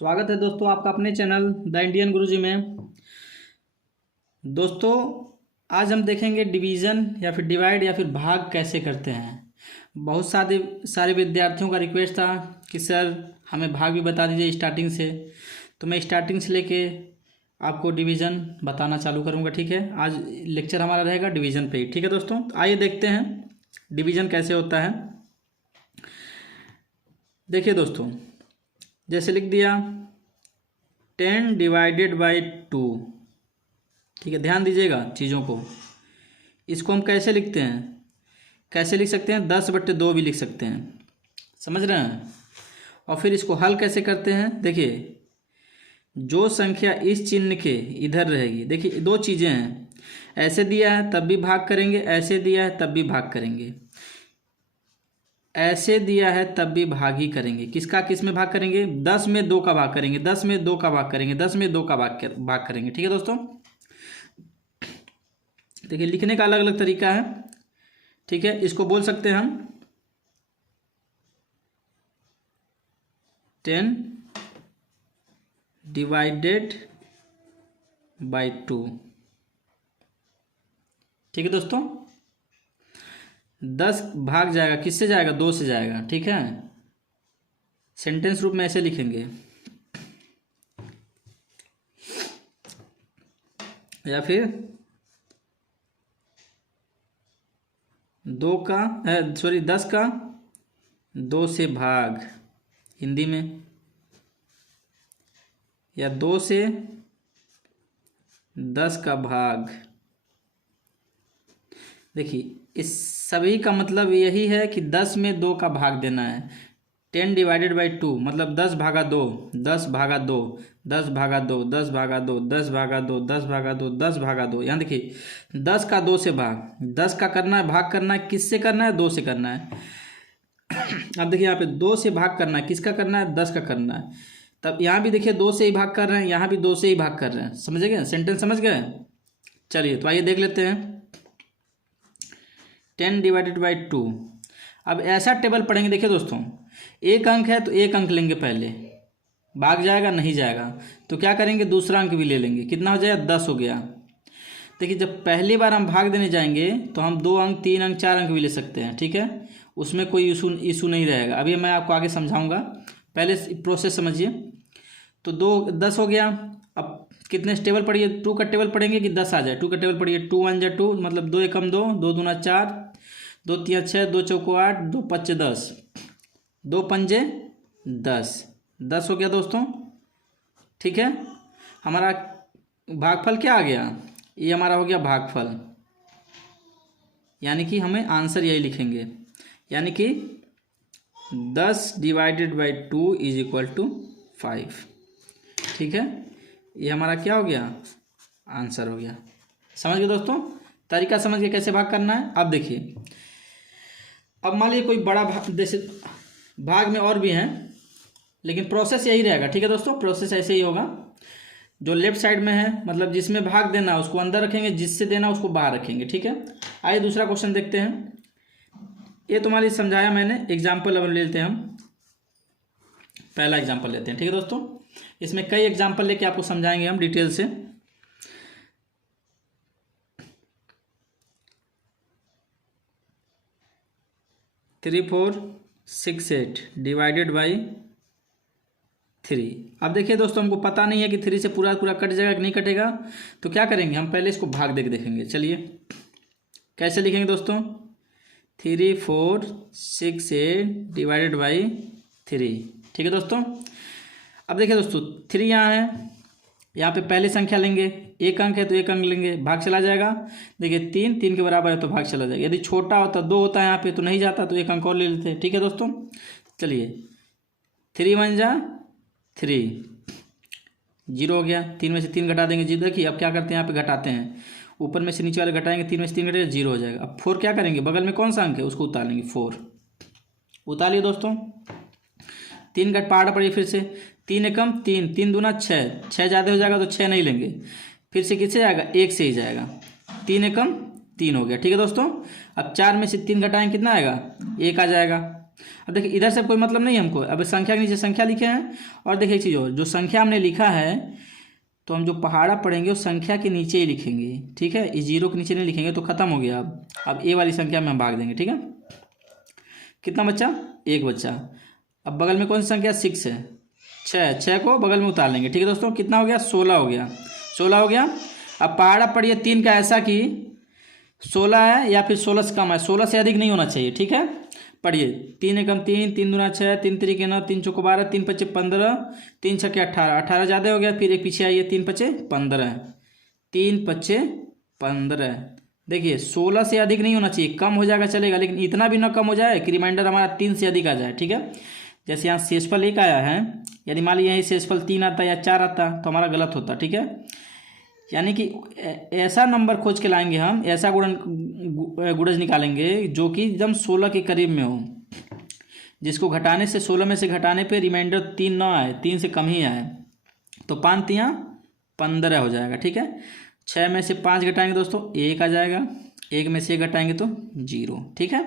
स्वागत है दोस्तों आपका अपने चैनल द इंडियन गुरुजी में। दोस्तों आज हम देखेंगे डिवीज़न या फिर डिवाइड या फिर भाग कैसे करते हैं। बहुत सारे विद्यार्थियों का रिक्वेस्ट था कि सर हमें भाग भी बता दीजिए स्टार्टिंग से, तो मैं स्टार्टिंग से लेके आपको डिवीज़न बताना चालू करूँगा। ठीक है, आज लेक्चर हमारा रहेगा डिवीज़न पे ही। ठीक है दोस्तों, तो आइए देखते हैं डिवीज़न कैसे होता है। देखिए दोस्तों, जैसे लिख दिया 10 डिवाइडेड बाई 2। ठीक है, ध्यान दीजिएगा चीज़ों को। इसको हम कैसे लिखते हैं, कैसे लिख सकते हैं, 10/2 भी लिख सकते हैं, समझ रहे हैं। और फिर इसको हल कैसे करते हैं, देखिए जो संख्या इस चिन्ह के इधर रहेगी, देखिए दो चीज़ें हैं, ऐसे दिया है तब भी भाग करेंगे, ऐसे दिया है तब भी भाग करेंगे। ऐसे दिया है तब भी भाग ही करेंगे। किसका किस में भाग करेंगे, 10 में 2 का भाग करेंगे, 10 में 2 का भाग करेंगे, 10 में 2 का भाग करेंगे। ठीक है दोस्तों, देखिए लिखने का अलग अलग तरीका है। ठीक है, इसको बोल सकते हैं हम 10 डिवाइडेड बाई 2। ठीक है दोस्तों, 10 भाग जाएगा, किससे जाएगा, 2 से जाएगा। ठीक है, सेंटेंस रूप में ऐसे लिखेंगे, या फिर 10 का 2 से भाग हिंदी में, या 2 से 10 का भाग। देखिए इस सभी का मतलब यही है कि 10 में 2 का भाग देना है। 10 डिवाइडेड बाई 2 मतलब 10 भागा 2, 10 भागा 2, 10 भागा 2, 10 भागा 2, 10 भागा 2, 10 भागा 2, 10 भागा 2। यहाँ देखिए 10 का 2 से भाग, 10 का करना है, भाग करना है, किससे करना है, 2 से करना है। अब देखिए यहाँ पे 2 से भाग करना है, किसका करना है, 10 का करना है। तब यहाँ भी देखिए 2 से ही भाग कर रहे हैं, यहाँ भी 2 से ही भाग कर रहे हैं। समझ गए, सेंटेंस समझ गए। चलिए तो आइए देख लेते हैं 10 डिवाइडेड बाई 2। अब ऐसा टेबल पढ़ेंगे, देखिए दोस्तों एक अंक है तो एक अंक लेंगे, पहले भाग जाएगा नहीं जाएगा तो क्या करेंगे, दूसरा अंक भी ले लेंगे, कितना हो जाएगा, 10 हो गया। देखिए जब पहली बार हम भाग देने जाएंगे तो हम 2 अंक 3 अंक 4 अंक भी ले सकते हैं। ठीक है, उसमें कोई इशू नहीं रहेगा। अभी मैं आपको आगे समझाऊंगा, पहले प्रोसेस समझिए। तो 10 हो गया। अब कितने टेबल पढ़िए, 2 का टेबल पढ़ेंगे कि 10 आ जाए। 2 का टेबल पढ़िए, 2 1 जा 2 मतलब 2 एकम 2, 2 दूना 4, 2 3 6, 2 चौको 8, 2 5 10, 2 पंजे 10, 10 हो गया दोस्तों। ठीक है, हमारा भागफल क्या आ गया, ये हमारा हो गया भागफल, यानी कि हमें आंसर यही लिखेंगे, यानी कि 10 divided by 2 is equal to 5। ठीक है, ये हमारा क्या हो गया, आंसर हो गया। समझ गए दोस्तों, तरीका समझ के कैसे भाग करना है। अब देखिए, अब मान लीजिए कोई बड़ा भाग, जैसे भाग में और भी हैं लेकिन प्रोसेस यही रहेगा। ठीक है दोस्तों, प्रोसेस ऐसे ही होगा। जो लेफ्ट साइड में है मतलब जिसमें भाग देना उसको अंदर रखेंगे, जिससे देना उसको बाहर रखेंगे। ठीक है, आइए दूसरा क्वेश्चन देखते हैं। ये तुम्हारे समझाया मैंने, एग्जाम्पल अब ले लेते हैं हम। पहला एग्जाम्पल लेते हैं। ठीक है दोस्तों, इसमें कई एग्जाम्पल लेके आपको समझाएंगे हम डिटेल से। Three 4 6 8 divided by 3। अब देखिए दोस्तों, हमको पता नहीं है कि 3 से पूरा पूरा कट जाएगा कि नहीं कटेगा, तो क्या करेंगे, हम पहले इसको भाग दे के देखेंगे। चलिए कैसे लिखेंगे दोस्तों, 3 4 6 8 डिवाइडेड बाई 3। ठीक है दोस्तों, अब देखिए दोस्तों 3 यहाँ है, यहाँ पे पहले संख्या लेंगे, एक अंक है तो एक अंक लेंगे, भाग चला जाएगा। देखिए 3 के बराबर है तो भाग चला जाएगा। यदि छोटा होता 2 होता है यहाँ पे तो नहीं जाता, तो एक अंक और ले लेते हैं। ठीक है दोस्तों, चलिए 3 1 जा 3, 0 हो गया। 3 में से 3 घटा देंगे 0। देखिए अब क्या करते हैं, यहाँ पे घटाते हैं, ऊपर में से नीचे वाले घटाएंगे, 3 में से 3 घटाएंगे 0 हो जाएगा। अब 4 क्या करेंगे, बगल में कौन सा अंक है उसको उतार लेंगे, 4 उतार लिए दोस्तों। 3 का पहाड़ पड़िए, फिर से 3 एकम 3, 3 दूना 6, 6 ज़्यादा हो जाएगा तो 6 नहीं लेंगे, फिर से किससे जाएगा, 1 से ही जाएगा। 3 एकम 3 हो गया। ठीक है दोस्तों, अब 4 में से 3 घटाएंगे कितना आएगा, 1 आ जाएगा। अब देखिए इधर से कोई मतलब नहीं है हमको, अब संख्या के नीचे संख्या लिखे हैं। और देखिए एक चीज़ और, जो संख्या हमने लिखा है तो हम जो पहाड़ा पढ़ेंगे उस संख्या के नीचे ही लिखेंगे, ठीक है। इस जीरो के नीचे नहीं लिखेंगे तो खत्म हो गया। अब ए वाली संख्या में हम भाग देंगे, ठीक है। कितना बच्चा? एक बच्चा। अब बगल में कौन सी संख्या? 6 है। 6 को बगल में उतार लेंगे, ठीक है दोस्तों। कितना हो गया? 16 हो गया। 16 हो गया। अब पहाड़ा पढ़िए 3 का ऐसा कि 16 है या फिर 16 से कम है, 16 से अधिक नहीं होना चाहिए, ठीक है। पढ़िए 3 एकम 3, 3 दूना 6, 3 तिरिके 9, 3 चौको 12, 3 पच्चे 15, 3 छक्के 18, 18 ज़्यादा हो गया। फिर एक पीछे आइए, 3 पच्चे 15, 3 पच्चे 15। देखिए 16 से अधिक नहीं होना चाहिए, कम हो जाएगा चलेगा, लेकिन इतना भी ना कम हो जाए कि रिमाइंडर हमारा 3 से अधिक आ जाए, ठीक है। जैसे यहाँ शेषफल 1 आया है, यदि मान लीजिए यहीं शेषफल 3 आता या 4 आता तो हमारा गलत होता, ठीक है। यानी कि ऐसा नंबर खोज के लाएंगे हम, ऐसा गुणज निकालेंगे जो कि एकदम 16 के करीब में हो, जिसको घटाने से 16 में से घटाने पे रिमाइंडर 3 ना आए, 3 से कम ही आए, तो 5 तियाँ 15 हो जाएगा, ठीक है। 6 में से 5 घटाएंगे दोस्तों 1 आ जाएगा, 1 में से 1 घटाएंगे तो 0, ठीक है।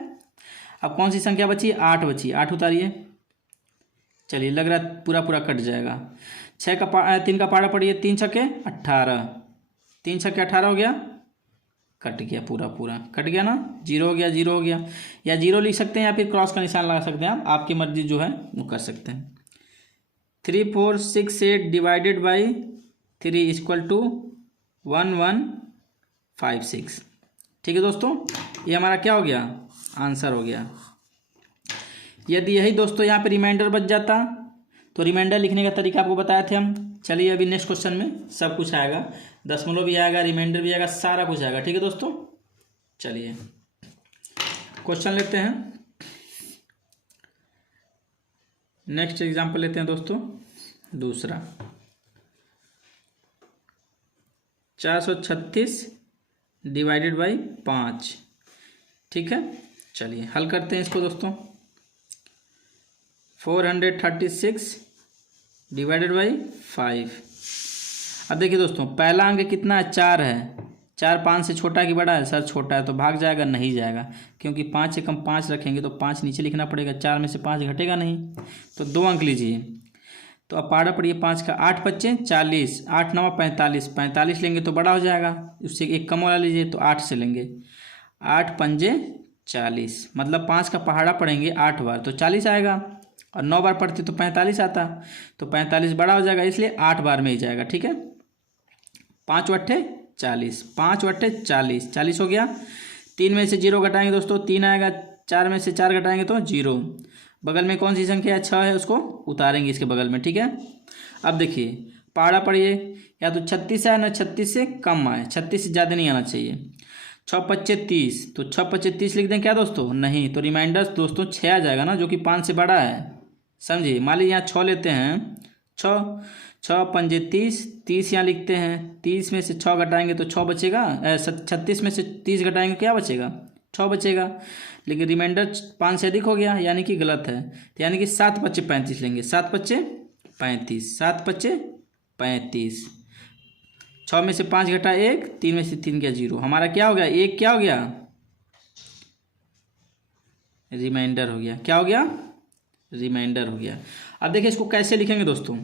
अब कौन सी संख्या बची? 8 बची। 8 उतारिए, चलिए लग रहा है पूरा पूरा कट जाएगा। 3 का पहाड़ा पड़िए, 3 छक्के 18, 3 छक्के 18 हो गया, कट गया, पूरा पूरा कट गया ना, 0 हो गया, 0 हो गया। या 0 लिख सकते हैं या फिर क्रॉस का निशान लगा सकते हैं, आप आपकी मर्जी जो है वो कर सकते हैं। 3 4 6 8 डिवाइडेड बाई 3 इक्वल टू 1 1 5 6, ठीक है दोस्तों। ये हमारा क्या हो गया? आंसर हो गया। यदि यही दोस्तों यहाँ पे रिमाइंडर बच जाता तो रिमाइंडर लिखने का तरीका आपको बताए थे हम। चलिए अभी नेक्स्ट क्वेश्चन में सब कुछ आएगा, दशमलव भी आएगा, रिमाइंडर भी आएगा, सारा कुछ आएगा, ठीक है दोस्तों। चलिए क्वेश्चन लेते हैं, नेक्स्ट एग्जांपल लेते हैं दोस्तों। दूसरा 436 डिवाइडेड बाई 5, ठीक है। चलिए हल करते हैं इसको दोस्तों। 436 डिवाइडेड बाई 5। अब देखिए दोस्तों पहला अंक कितना है? 4 है। 4 5 से छोटा कि बड़ा है? सर छोटा है, तो भाग जाएगा, नहीं जाएगा, क्योंकि 5 से कम 5 रखेंगे तो 5 नीचे लिखना पड़ेगा, 4 में से 5 घटेगा नहीं, तो 2 अंक लीजिए। तो अब पहाड़ा पड़िए 5 का, 8 पच्चे 40, 8 9 45, 45 लेंगे तो बड़ा हो जाएगा, उससे एक कम वाला लीजिए तो 8 से लेंगे, 8 पंजे 40, मतलब 5 का पहाड़ा पढ़ेंगे 8 बार तो 40 आएगा, और 9 बार पढ़ते तो 45 आता, तो 45 बड़ा हो जाएगा, इसलिए 8 बार में ही जाएगा, ठीक है। 5 अट्ठे 40, 5 अट्ठे 40, 40 हो गया। 3 में से 0 घटाएंगे दोस्तों 3 आएगा, 4 में से 4 घटाएंगे तो 0। बगल में कौन सी संख्या है? 6 है, उसको उतारेंगे इसके बगल में, ठीक है। अब देखिए पहाड़ा पढ़िए, या तो 36 आए ना 36 से कम आए, 36 से ज़्यादा नहीं आना चाहिए। 6 पच्चे 30, तो 6 पच्चे 30 लिख दें क्या दोस्तों? नहीं, तो रिमाइंडर दोस्तों 6 आ जाएगा ना, जो कि 5 से बड़ा है, समझिए। मान लीजिए यहाँ 6 लेते हैं, 6 पंजे 30, 30 यहाँ लिखते हैं, 30 में से 6 घटाएंगे तो 6 बचेगा, 36 में से 30 घटाएंगे क्या बचेगा? 6 बचेगा, लेकिन रिमाइंडर 5 से अधिक हो गया, यानी कि गलत है, तो यानी कि 7 पच्चे 35 लेंगे, 7 पच्चे 35, 7 पच्चे 35, 6 में से 5 घटा 1, 3 में से 3 गया 0, हमारा क्या हो गया? 1 क्या हो गया? रिमाइंडर हो गया। क्या हो गया? रिमाइंडर हो गया। अब देखिए इसको कैसे लिखेंगे दोस्तों,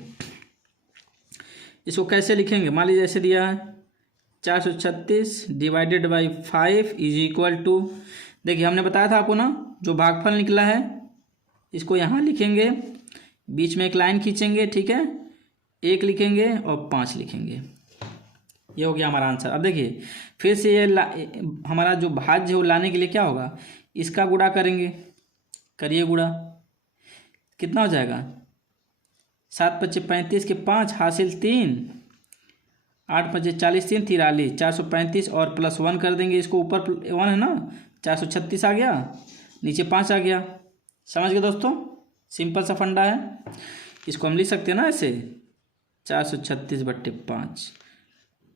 इसको कैसे लिखेंगे? मान लीजिए ऐसे दिया है 436 divided by 5 is equal to, देखिए हमने बताया था आपको ना, जो भागफल निकला है इसको यहाँ लिखेंगे, बीच में एक लाइन खींचेंगे, ठीक है, 1 लिखेंगे और 5 लिखेंगे, ये हो गया हमारा आंसर। अब देखिए फिर से ये हमारा जो भाज्य है वो लाने के लिए क्या होगा? इसका गुणा करेंगे, करिए गुणा, कितना हो जाएगा? 7 पच्चे 35 के 5 हासिल 3, 8 पच्चे 40 3 43, 435 और प्लस 1 कर देंगे, इसको ऊपर 1 है ना, 436 आ गया, नीचे 5 आ गया। समझ गए दोस्तों, सिंपल सा फंडा है। इसको हम लिख सकते हैं ना ऐसे 436/5।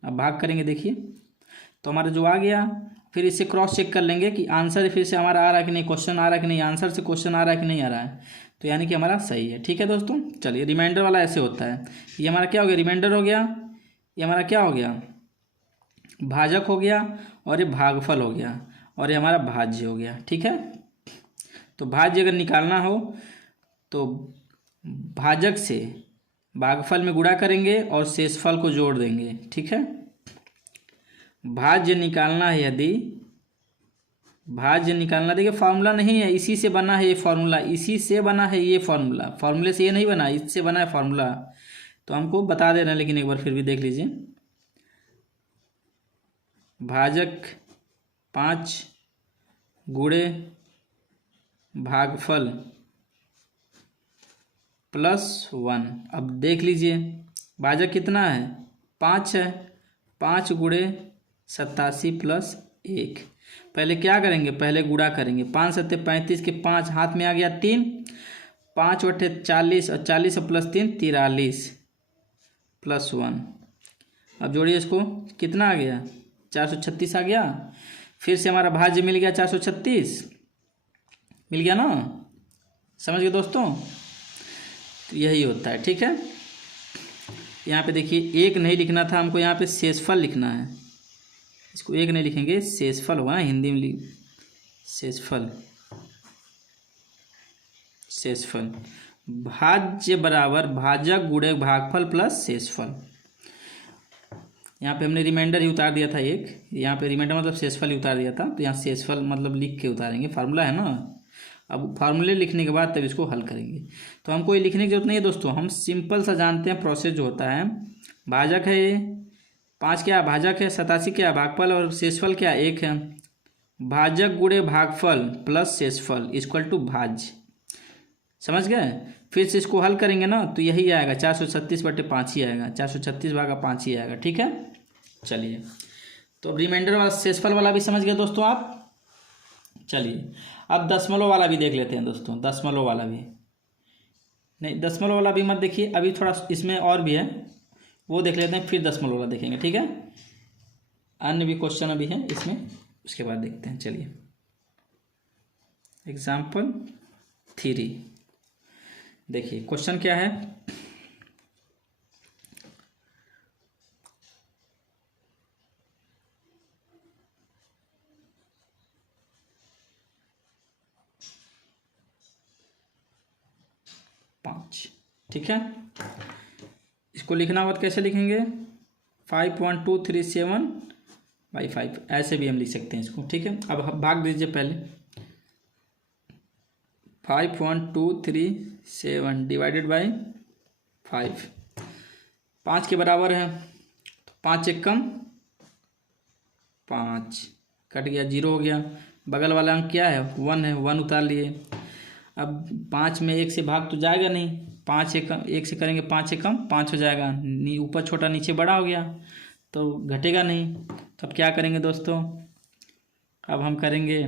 अब भाग करेंगे, देखिए तो हमारा जो आ गया, फिर इसे क्रॉस चेक कर लेंगे कि आंसर फिर से हमारा आ रहा है कि नहीं, क्वेश्चन आ रहा है कि नहीं, आंसर से क्वेश्चन आ रहा है कि नहीं आ रहा है, तो यानी कि हमारा सही है, ठीक है दोस्तों। चलिए रिमाइंडर वाला ऐसे होता है, ये हमारा क्या हो गया? रिमाइंडर हो गया, ये हमारा क्या हो गया? भाजक हो गया, और ये भागफल हो गया, और ये हमारा भाज्य हो गया, ठीक है। तो भाज्य अगर निकालना हो तो भाजक से भागफल में गुणा करेंगे और शेषफल को जोड़ देंगे। ठीक है, भाज्य निकालना है यदि भाज्य निकालना, देखिए फार्मूला नहीं है, इसी से बना है ये फार्मूला, इसी से बना है ये फार्मूला, फार्मूले से ये नहीं बना, इससे बना है फार्मूला। तो हमको बता दे रहे हैं, लेकिन एक बार फिर भी देख लीजिए। भाजक 5 गुणे भागफल +1। अब देख लीजिए भाजक कितना है, 5 है, 5 गुणे 87 + 1। पहले क्या करेंगे, पहले गुणा करेंगे। 5 7 35 के 5 हाथ में आ गया 3, 5 × 8 40 और 40 +3 43 +1। अब जोड़िए इसको, कितना आ गया, 436 आ गया। फिर से हमारा भाज्य मिल गया 436, मिल गया ना, समझ गए दोस्तों। तो यही होता है। ठीक है, यहाँ पे देखिए एक नहीं लिखना था हमको, यहाँ पे शेषफल लिखना है। इसको एक नहीं लिखेंगे, शेषफल होगा ना, हिंदी में शेषफल। शेषफल भाज्य बराबर भाजक गुणे भागफल प्लस शेषफल। यहाँ पे हमने रिमाइंडर ही उतार दिया था एक, यहाँ पे रिमाइंडर मतलब शेषफल ही उतार दिया था, तो यहाँ शेषफल मतलब लिख के उतारेंगे, फार्मूला है ना। अब फार्मूले लिखने के बाद तब इसको हल करेंगे। तो हमको ये लिखने की जरूरत नहीं है दोस्तों, हम सिंपल सा जानते हैं प्रोसेस जो होता है। भाजक है ये 5, क्या भाजक है 87, क्या भागफल, और शेषफल क्या 1 है। भाजक गुणे भागफल प्लस शेषफल इक्वल टू भाज्य। समझ गए। फिर से इसको हल करेंगे ना तो यही आएगा, 436/5 ही आएगा, 436/5 ही आएगा। ठीक है, चलिए तो अब रिमाइंडर वाला शेषफल वाला भी समझ गए दोस्तों आप। चलिए अब दशमलव वाला भी देख लेते हैं दोस्तों। दशमलव वाला भी नहीं, दशमलव वाला भी मत देखिए, अभी थोड़ा इसमें और भी है, वो देख लेते हैं, फिर दशमलव वाला देखेंगे। ठीक है, अन्य भी क्वेश्चन अभी है इसमें, उसके बाद देखते हैं। चलिए एग्जाम्पल 3 देखिए, क्वेश्चन क्या है। पाँच, ठीक है, इसको लिखना हो तो कैसे लिखेंगे, 5.237/5, ऐसे भी हम लिख सकते हैं इसको। ठीक है, अब भाग दीजिए पहले। 5.237 डिवाइडेड बाई 5 5 के बराबर है, तो 5 एक कम 5, कट गया, 0 हो गया। बगल वाला अंक क्या है, 1 है, 1 उतार लिए। अब 5 में 1 से भाग तो जाएगा नहीं, 5 1 से करेंगे, 5 एक कम 5 हो जाएगा, ऊपर छोटा नीचे बड़ा हो गया तो घटेगा नहीं। तो अब क्या करेंगे दोस्तों, अब हम करेंगे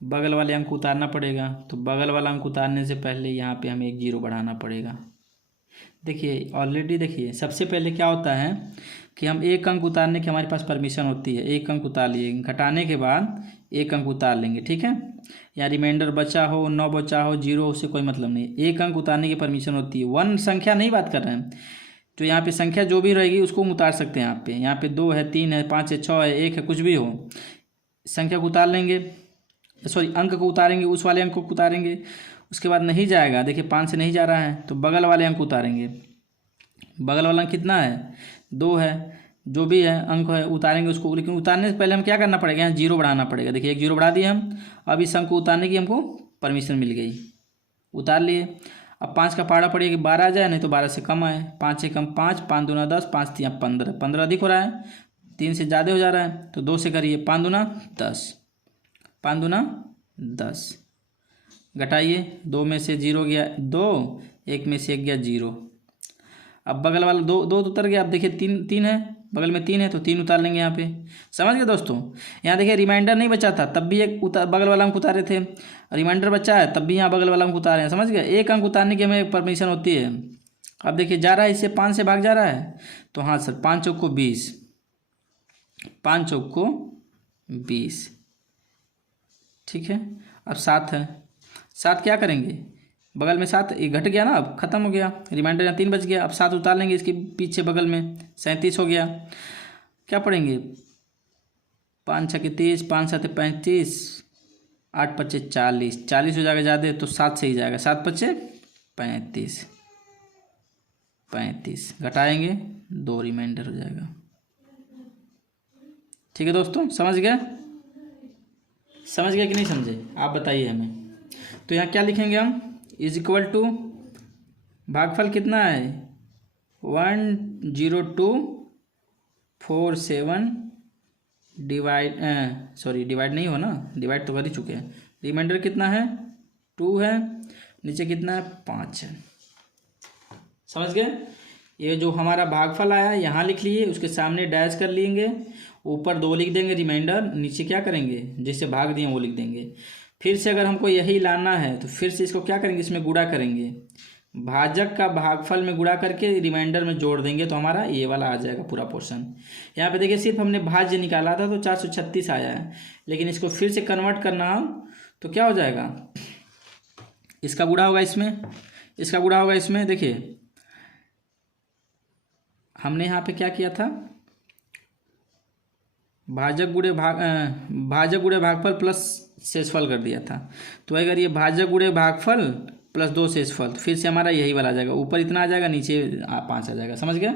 बगल वाले अंक उतारना पड़ेगा। तो बगल वाला अंक उतारने से पहले यहाँ पे हमें एक 0 बढ़ाना पड़ेगा। देखिए ऑलरेडी देखिए, सबसे पहले क्या होता है कि हम एक अंक उतारने की हमारे पास परमिशन होती है, एक अंक उतार लिए, घटाने के बाद एक अंक उतार लेंगे। ठीक है, या रिमाइंडर बचा हो, 9 बचा हो, 0, उससे कोई मतलब नहीं, एक अंक उतारने की परमिशन होती है। 1 संख्या नहीं बात कर रहे हैं, तो यहाँ पे संख्या जो भी रहेगी उसको हम उतार सकते हैं। यहाँ पे 2 है, 3 है, 5 है, 6 है, 1 है, कुछ भी हो, संख्या को उतार लेंगे, सॉरी अंक को उतारेंगे, उस वाले अंक को उतारेंगे। उसके बाद नहीं जाएगा, देखिए 5 से नहीं जा रहा है तो बगल वाले अंक उतारेंगे। बगल वाला अंक कितना है, 2 है, जो भी है अंक है उतारेंगे उसको। लेकिन उतारने से पहले हम क्या करना पड़ेगा, यहाँ 0 बढ़ाना पड़ेगा। देखिए एक 0 बढ़ा दिए हम, अब इस अंक को उतारने की हमको परमिशन मिल गई, उतार लिए। अब 5 का पहाड़ा पड़ेगा कि 12 आ जाए, नहीं तो 12 से कम आए। 5 से कम 5, 5 दूना 10, 5 3 15, 15 अधिक हो रहा है, 3 से ज़्यादा हो जा रहा है, तो 2 से करिए, 5 दूना 10, 5 दूना 10, घटाइए, 2 में से 0 गया 2, 1 में से 1 गया 0। अब बगल वाला 2 तो उतर गया। अब देखिए 3 है, बगल में 3 है तो 3 उतार लेंगे यहाँ पे। समझ गए दोस्तों। यहाँ देखिए रिमाइंडर नहीं बचा था तब भी एक बगल वाला अंक उतारे थे, रिमाइंडर बचा है तब भी यहाँ बगल वाला अंक उतारे हैं। समझ गए, एक अंक उतारने की हमें परमिशन होती है। अब देखिए जा रहा है, इससे 5 से भाग जा रहा है, तो हाँ सर 5 चौक को 20, 5 चौक को 20। ठीक है, अब 7 है, 7 क्या करेंगे, बगल में 7, ये घट गया ना, अब खत्म हो गया, रिमाइंडर यहाँ 3 बच गया। अब 7 उतार लेंगे इसके पीछे बगल में, 37 हो गया। क्या पढ़ेंगे, 5 6 30, 5 7 35, 8 पच्चे 40, 40 हो जाएगा ज़्यादा तो 7 से ही जाएगा, 7 पच्चे 35, 35 घटाएंगे 2 रिमाइंडर हो जाएगा। ठीक है दोस्तों, समझ गए? समझ गए कि नहीं समझे? आप बताइए हमें। तो यहाँ क्या लिखेंगे हम, इज इक्वल टू भागफल कितना है 10247 डिवाइड डिवाइड नहीं हो ना, डिवाइड तो कर ही चुके हैं। रिमाइंडर कितना है 2 है, नीचे कितना है 5 है। समझ गए? ये जो हमारा भागफल आया यहाँ लिख लिए, उसके सामने डैश कर लेंगे, ऊपर 2 लिख देंगे रिमाइंडर, नीचे क्या करेंगे जिससे भाग दिए वो लिख देंगे। फिर से अगर हमको यही लाना है तो फिर से इसको क्या करेंगे, इसमें गुणा करेंगे, भाजक का भागफल में गुणा करके रिमाइंडर में जोड़ देंगे तो हमारा ये वाला आ जाएगा पूरा पोर्शन। यहाँ पे देखिए सिर्फ हमने भाज्य निकाला था तो 436 आया है, लेकिन इसको फिर से कन्वर्ट करना हम तो क्या हो जाएगा, इसका गुणा होगा इसमें, इसका गुणा होगा इसमें। देखिए हमने यहाँ पे क्या किया था, भाजक गुणे भागफल प्लस शेषफल कर दिया था। तो अगर ये भाजक गुणे भागफल प्लस 2 शेषफल तो फिर से हमारा यही वाला आ जाएगा, ऊपर इतना आ जाएगा नीचे 5 आ जाएगा। समझ गया?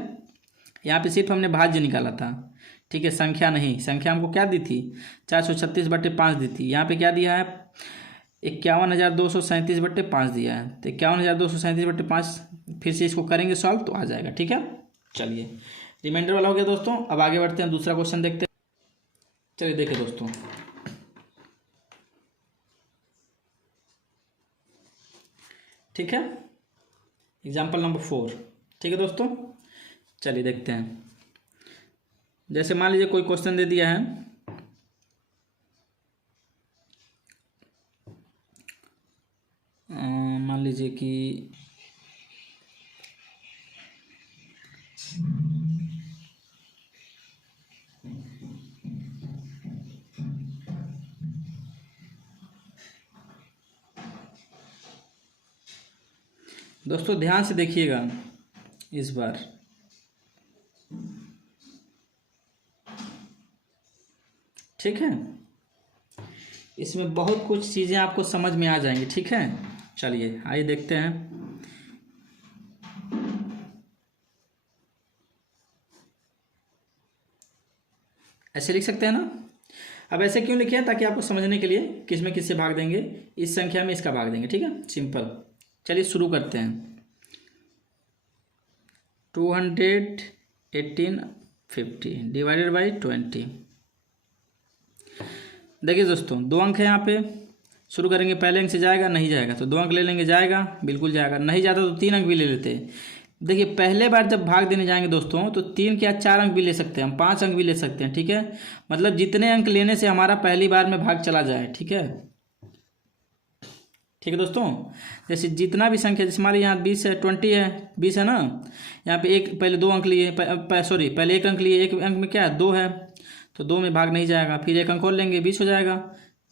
यहाँ पे सिर्फ हमने भाज्य निकाला था, ठीक है, संख्या नहीं। संख्या हमको क्या दी थी 436/5 दी थी, यहाँ पे क्या दिया है 51,237/5 दिया है, तो 51,237/5 फिर से इसको करेंगे सॉल्व तो आ जाएगा। ठीक है, चलिए रिमाइंडर वाला हो गया दोस्तों। अब आगे बढ़ते हैं, दूसरा क्वेश्चन देखते हैं। चलिए देखिए दोस्तों, ठीक है, एग्जाम्पल नंबर 4। ठीक है दोस्तों, चलिए देखते हैं। जैसे मान लीजिए कोई क्वेश्चन दे दिया है, मान लीजिए कि दोस्तों ध्यान से देखिएगा इस बार, ठीक है, इसमें बहुत कुछ चीज़ें आपको समझ में आ जाएंगी। ठीक है, चलिए आइए देखते हैं। ऐसे लिख सकते हैं ना। अब ऐसे क्यों लिखे हैं, ताकि आपको समझने के लिए किस में किससे भाग देंगे, इस संख्या में इसका भाग देंगे। ठीक है, सिंपल। चलिए शुरू करते हैं। 218/50 डिवाइडेड बाई 20। देखिए दोस्तों 2 अंक है यहाँ पे, शुरू करेंगे, पहले अंक से जाएगा, नहीं जाएगा तो 2 अंक ले लेंगे, जाएगा बिल्कुल जाएगा, नहीं जाता तो 3 अंक भी ले लेते। देखिए पहले बार जब भाग देने जाएंगे दोस्तों तो 3 क्या 4 अंक भी ले सकते हैं हम, 5 अंक भी ले सकते हैं। ठीक है, मतलब जितने अंक लेने से हमारा पहली बार में भाग चला जाए। ठीक है, ठीक है दोस्तों, जैसे जितना भी संख्या, जैसे हमारे यहाँ 20 है, 20 है, 20 है ना, यहाँ पे एक पहले 2 अंक लिए, पहले 1 अंक लिए, 1 अंक में क्या है 2 है, तो 2 में भाग नहीं जाएगा, फिर 1 अंक और लेंगे, 20 हो जाएगा,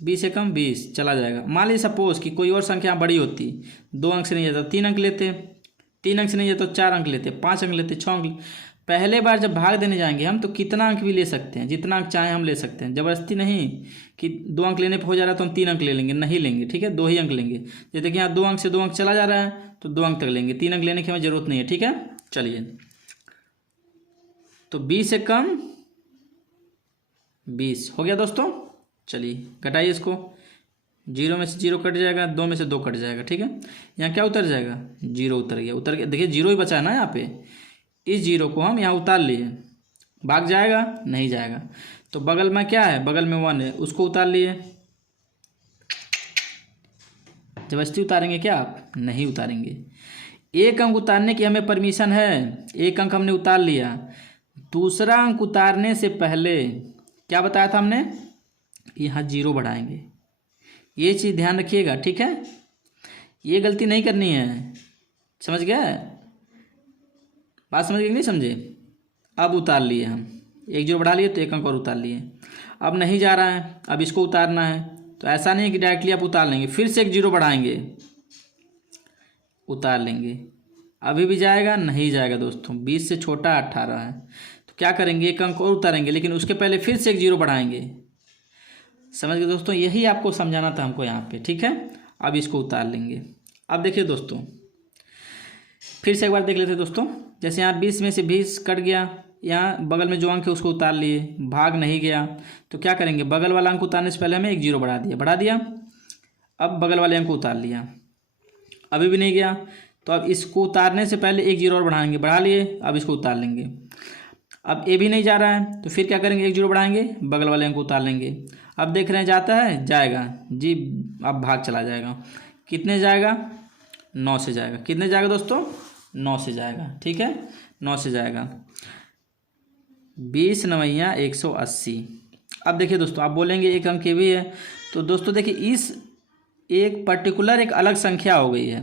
20 एकम 20 चला जाएगा। मान लीजिए सपोज कि कोई और संख्या बड़ी होती, 2 अंक से नहीं जाता 3 अंक लेते, 3 अंक से नहीं जाता तो 4 अंक लेते, 5 अंक लेते, 6 अंक। पहले बार जब भाग देने जाएंगे हम तो कितना अंक भी ले सकते हैं, जितना अंक चाहे हम ले सकते हैं, ज़बरदस्ती नहीं कि 2 अंक लेने पर हो जा रहा है तो हम 3 अंक ले लेंगे, नहीं लेंगे। ठीक है, 2 ही अंक लेंगे। जैसे देखिए यहाँ 2 अंक से 2 अंक चला जा रहा है तो 2 अंक तक लेंगे, 3 अंक लेने की हमें ज़रूरत नहीं है। ठीक है, चलिए तो 20 से कम 20 हो गया दोस्तों। चलिए घटाइए इसको, 0 में से 0 कट जाएगा, 2 में से 2 कट जाएगा। ठीक है, यहाँ क्या उतर जाएगा, 0 उतर गया, उतर गया। देखिए 0 ही बचा है ना यहाँ पे, इस 0 को हम यहाँ उतार लिए, भाग जाएगा नहीं जाएगा, तो बगल में क्या है, बगल में 1 है, उसको उतार लिए। जबरदस्ती उतारेंगे क्या आप, नहीं उतारेंगे। 1 अंक उतारने की हमें परमिशन है, 1 अंक हमने उतार लिया। दूसरा अंक उतारने से पहले क्या बताया था हमने, यहाँ 0 बढ़ाएंगे, ये चीज़ ध्यान रखिएगा। ठीक है, ये गलती नहीं करनी है, समझ गया, बात समझ गए कि नहीं समझे। अब उतार लिए हम, 1 0 बढ़ा लिए तो 1 अंक और उतार लिए। अब नहीं जा रहा है, अब इसको उतारना है, तो ऐसा नहीं कि डायरेक्टली आप उतार लेंगे, फिर से 1 0 बढ़ाएंगे, उतार लेंगे, अभी भी जाएगा नहीं जाएगा दोस्तों, 20 से छोटा 18 है, तो क्या करेंगे 1 अंक और उतारेंगे, लेकिन उसके पहले फिर से 1 0 बढ़ाएंगे, समझ गए दोस्तों, यही आपको समझाना था हमको यहाँ पे, ठीक है। अब इसको उतार लेंगे। अब देखिए दोस्तों, फिर से एक बार देख लेते हैं दोस्तों। जैसे यहाँ 20 में से 20 कट गया, यहाँ बगल में जो अंक है उसको उतार लिए, भाग नहीं गया, तो क्या करेंगे, बगल वाला अंक उतारने से पहले हमें एक जीरो बढ़ा दिया। अब बगल वाले अंक को उतार लिया, अभी भी नहीं गया, तो अब इसको उतारने से पहले एक जीरो और बढ़ाएंगे, बढ़ा लिए, अब इसको उतार लेंगे। अब ए भी नहीं जा रहा है, तो फिर क्या करेंगे, एक जीरो बढ़ाएंगे, बगल वाले अंक को उतार लेंगे। अब देख रहे हैं जाता है, जाएगा जी, अब भाग चला जाएगा। कितने जाएगा, 9 से जाएगा। कितने जाएगा दोस्तों, 9 से जाएगा, ठीक है, 9 से जाएगा। 20 9 180। अब देखिए दोस्तों, आप बोलेंगे एक अंक ये भी है, तो दोस्तों देखिए इस एक पर्टिकुलर एक अलग संख्या हो गई है।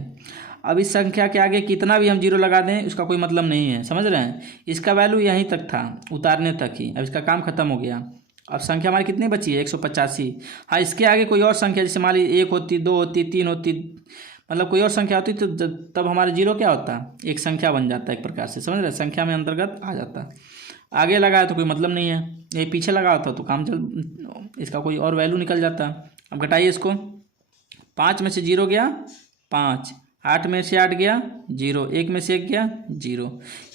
अब इस संख्या के आगे कितना भी हम जीरो लगा दें उसका कोई मतलब नहीं है, समझ रहे हैं। इसका वैल्यू यहीं तक था, उतारने तक ही, अब इसका काम खत्म हो गया। अब संख्या हमारी कितनी बची है, 185। हाँ, इसके आगे कोई और संख्या, जैसे मान लीजिए 1 होती, 2 होती, 3 होती, मतलब कोई और संख्या होती, तो तब हमारा जीरो क्या होता, एक संख्या बन जाता है एक प्रकार से, समझ रहे हैं, संख्या में अंतर्गत आ जाता। आगे लगाया तो कोई मतलब नहीं है, ये पीछे लगा होता तो काम चल, इसका कोई और वैल्यू निकल जाता। अब घटाइए इसको, 5 में से 0 गया 5, 8 में से 8 गया 0, 1 में से 1 गया 0,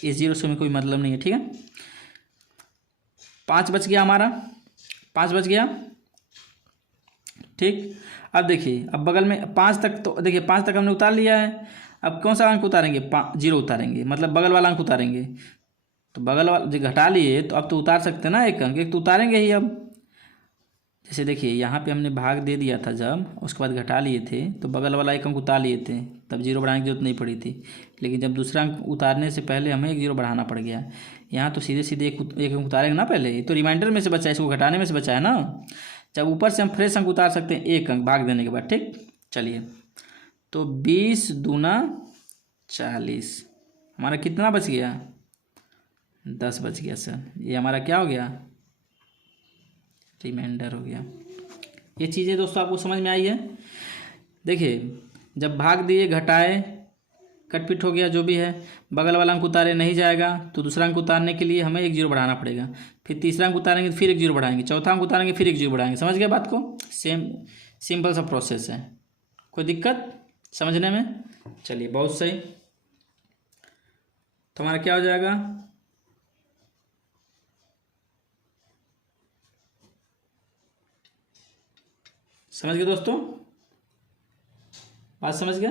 इस 0 से हमें कोई मतलब नहीं है, ठीक है। 5 बच गया हमारा, 5 बच गया, ठीक। अब देखिए, अब बगल में 5 तक, तो देखिए 5 तक हमने उतार लिया है। अब कौन सा अंक उतारेंगे, 0 उतारेंगे, मतलब बगल वाला अंक उतारेंगे। तो बगल वाला जो घटा लिए, तो अब तो उतार सकते हैं ना एक अंक, एक तो उतारेंगे ही। अब जैसे देखिए यहाँ पे हमने भाग दे दिया था, जब उसके बाद घटा लिए थे तो बगल वाला एक अंक उतार लिए थे, तब जीरो बढ़ाने की जरूरत नहीं पड़ी थी। लेकिन जब दूसरा अंक उतारने से पहले हमें एक जीरो बढ़ाना पड़ गया। यहाँ तो सीधे सीधे एक अंक उतारेंगे ना पहले, ये तो रिमाइंडर में से बचा है, इसको घटाने में से बचा है ना। जब ऊपर से हम फ्रेश अंक उतार सकते हैं एक अंक भाग देने के बाद, ठीक। चलिए, तो 20 दूना 40, हमारा कितना बच गया, 10 बच गया सर। ये हमारा क्या हो गया, रिमाइंडर हो गया। ये चीज़ें दोस्तों आपको समझ में आई है। देखिए, जब भाग दिए, घटाए, कटपिट हो गया, जो भी है, बगल वाला अंक उतारे नहीं जाएगा, तो दूसरा अंक उतारने के लिए हमें एक जीरो बढ़ाना पड़ेगा। फिर तीसरा अंक उतारेंगे तो फिर एक जीरो बढ़ाएंगे, चौथा अंक उतारेंगे फिर एक जीरो बढ़ाएंगे। समझ गए बात को, सेम सिंपल सा प्रोसेस है, कोई दिक्कत समझने में। चलिए, बहुत सही। तो हमारा क्या हो जाएगा, समझ गए दोस्तों, बात समझ गया।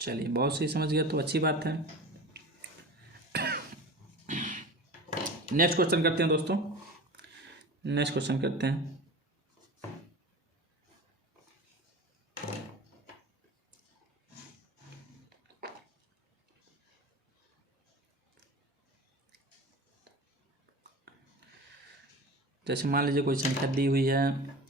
चलिए, बहुत सही समझ गया तो अच्छी बात है। नेक्स्ट क्वेश्चन करते हैं दोस्तों, नेक्स्ट क्वेश्चन करते हैं। जैसे मान लीजिए कोई संख्या दी हुई है,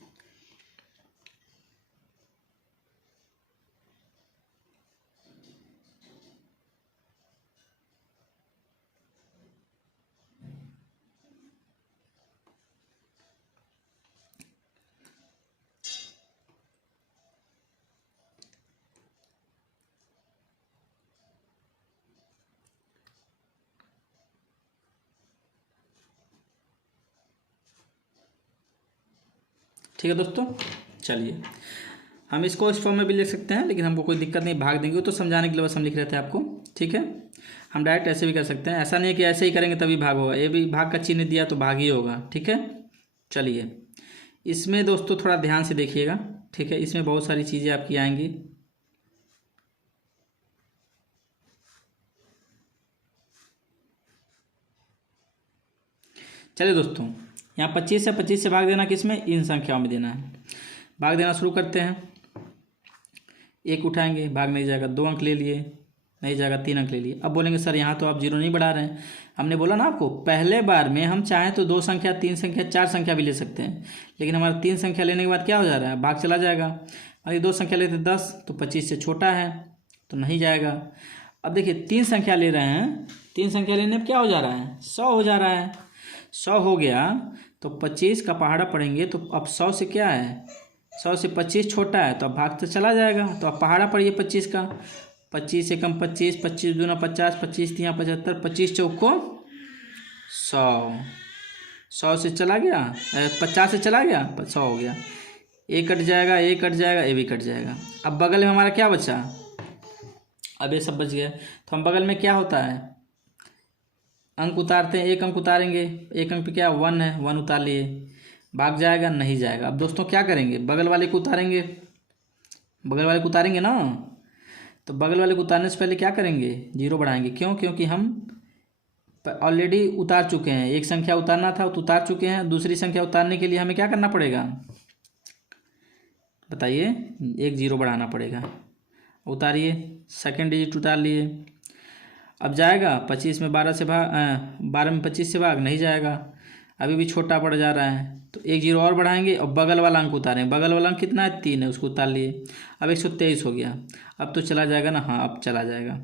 ठीक है दोस्तों। चलिए, हम इसको इस फॉर्म में भी लिख सकते हैं, लेकिन हमको कोई दिक्कत नहीं, भाग देंगे, वो तो समझाने के लिए बस हम लिख रहे थे आपको, ठीक है। हम डायरेक्ट ऐसे भी कर सकते हैं, ऐसा नहीं है कि ऐसे ही करेंगे तभी भाग होगा, ये भी भाग का चिन्ह दिया तो भाग ही होगा, ठीक है। चलिए, इसमें दोस्तों थोड़ा ध्यान से देखिएगा, ठीक है, इसमें बहुत सारी चीज़ें आपकी आएंगी। चलिए दोस्तों, यहाँ 25 से भाग देना, किसमें, इन संख्याओं में देना है। भाग देना शुरू करते हैं। एक उठाएंगे, भाग नहीं जाएगा, 2 अंक ले लिए, नहीं जाएगा, 3 अंक ले लिए। अब बोलेंगे सर यहाँ तो आप जीरो नहीं बढ़ा रहे हैं। हमने बोला ना आपको, पहले बार में हम चाहें तो 2 संख्या, 3 संख्या, 4 संख्या भी ले सकते हैं, लेकिन हमारा 3 संख्या लेने के बाद क्या हो जा रहा है, भाग चला जाएगा। अगर 2 संख्या लेते 10, तो 25 से छोटा है तो नहीं जाएगा। अब देखिए, 3 संख्या ले रहे हैं, 3 संख्या लेने पर क्या हो जा रहा है, 100 हो जा रहा है। 100 हो गया तो 25 का पहाड़ा पढ़ेंगे, तो अब 100 से क्या है, 100 से 25 छोटा है, तो अब भाग तो चला जाएगा, तो अब पहाड़ा पढ़िए 25 का। 25 से कम 25, 25 दूना 50, 25 तियाँ 75, 25 चौको 100, 100 से चला गया, 50 से चला गया, 100 हो गया। ए कट जाएगा, ए कट जाएगा, ए भी कट जाएगा। अब बगल में हमारा क्या बचा, अब ये सब बच गया। तो हम बगल में क्या होता है, अंक उतारते हैं, एक अंक उतारेंगे, एक अंक पे क्या 1 है, 1 उतार लिए, भाग जाएगा, नहीं जाएगा। अब दोस्तों क्या करेंगे, बगल वाले को उतारेंगे, बगल वाले को उतारेंगे ना। तो बगल वाले को उतारने से पहले क्या करेंगे, 0 बढ़ाएंगे। क्यों, क्योंकि हम ऑलरेडी उतार चुके हैं, एक संख्या उतारना था तो उतार चुके हैं, दूसरी संख्या उतारने के लिए हमें क्या करना पड़ेगा बताइए, एक 0 बढ़ाना पड़ेगा। उतारिए, सेकंड डिजिट उतार लिए। अब जाएगा 25 में 12 से भाग, 12 में 25 से भाग, नहीं जाएगा, अभी भी छोटा पड़ जा रहा है। तो एक 0 और बढ़ाएंगे और बगल वाला अंक उतारें, बगल वाला अंक कितना है 3 है, उसको उतार लिए। अब 123 हो गया, अब तो चला जाएगा ना, हाँ अब चला जाएगा।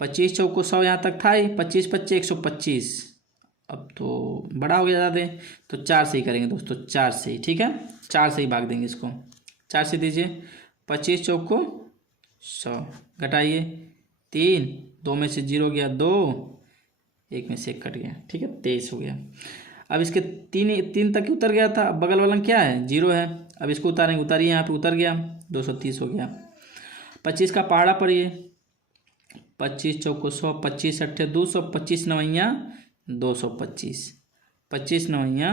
25 चौको 100 यहाँ तक था ही, 25 25 125, अब तो बड़ा हो गया ज़्यादा, तो 4 से ही करेंगे दोस्तों, 4 से ही, ठीक है, 4 से ही भाग देंगे इसको, 4 से दीजिए। 25 चौको 100, घटाइए 3, 2 में से 0 गया 2, 1 में से 1 कट गया, ठीक है, 23 हो गया। अब इसके 3 तक उतर गया था, अब बगल वाला क्या है 0 है, अब इसको उतारेंगे, उतारिए, यहाँ पे उतर गया, 230 हो गया। 25 का पहाड़ा पढ़िए, 25 चौको 100, 25 अट्ठे 200, 25 नवैया 225, 25 नवैया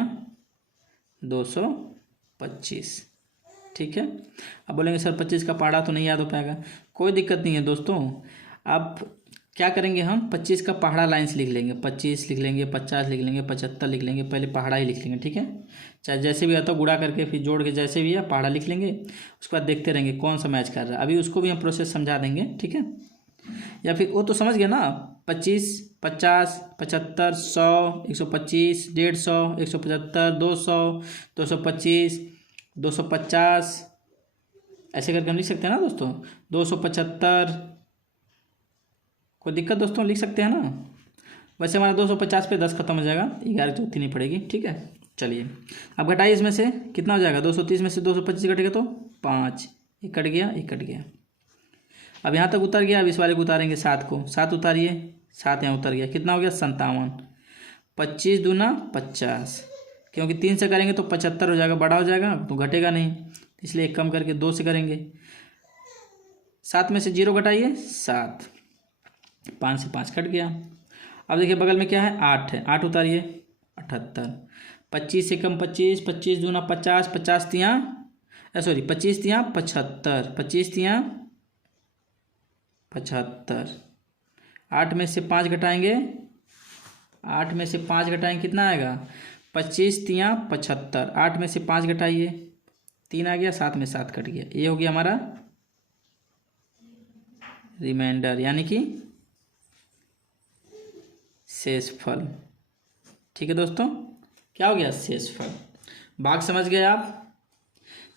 225, ठीक है। अब बोलेंगे सर 25 का पहाड़ा तो नहीं याद हो पाएगा, कोई दिक्कत नहीं है दोस्तों। अब क्या करेंगे, हम 25 का पहाड़ा लाइन्स लिख लेंगे, 25 लिख लेंगे, 50 लिख लेंगे, 75 लिख लेंगे, पहले पहाड़ा ही लिख लेंगे, ठीक है, चाहे जैसे भी आता गुणा करके फिर जोड़ के जैसे भी है पहाड़ा लिख लेंगे। उसके बाद देखते रहेंगे कौन सा मैच कर रहा है, अभी उसको भी हम प्रोसेस समझा देंगे, ठीक है। या फिर वो तो समझ गया ना, 25 50 75 100 125 150 175 200 225 250, ऐसे करके हम लिख सकते हैं ना दोस्तों, 275, कोई दिक्कत दोस्तों, लिख सकते हैं ना। वैसे हमारा 250 पे 10 खत्म हो जाएगा, 11 चौथी नहीं पड़ेगी, ठीक है। चलिए अब घटाइए, इसमें से कितना हो जाएगा, 230 में से 225 कटेगा तो 5, एक कट गया, एक कट गया। अब यहाँ तक उतर गया, अब इस वाले को उतारेंगे 7 को, 7 उतारिए, 7 यहाँ उतर गया, कितना हो गया 57, 25 दूना 50, क्योंकि 3 से करेंगे तो 75 हो जाएगा, बड़ा हो जाएगा तो घटेगा नहीं, इसलिए कम करके 2 से करेंगे। 7 में से 0 घटाइए 7, 5 से 5 कट गया। अब देखिए बगल में क्या है 8 है, 8 उतारिए 78, 25 से कम 25, 25 दूना 50, 50 तियाँ 25 तियाँ 75, 25 तियाँ 75, 8 में से 5 घटाएंगे, 8 में से 5 घटाएंगे कितना आएगा 25 तियाँ 75, 8 में से 5 घटाइए 3 आ गया, 7 में 7 कट गया, ये हो गया हमारा रिमाइंडर, यानी कि शेषफल, ठीक है दोस्तों, क्या हो गया शेषफल। भाग समझ गए आप,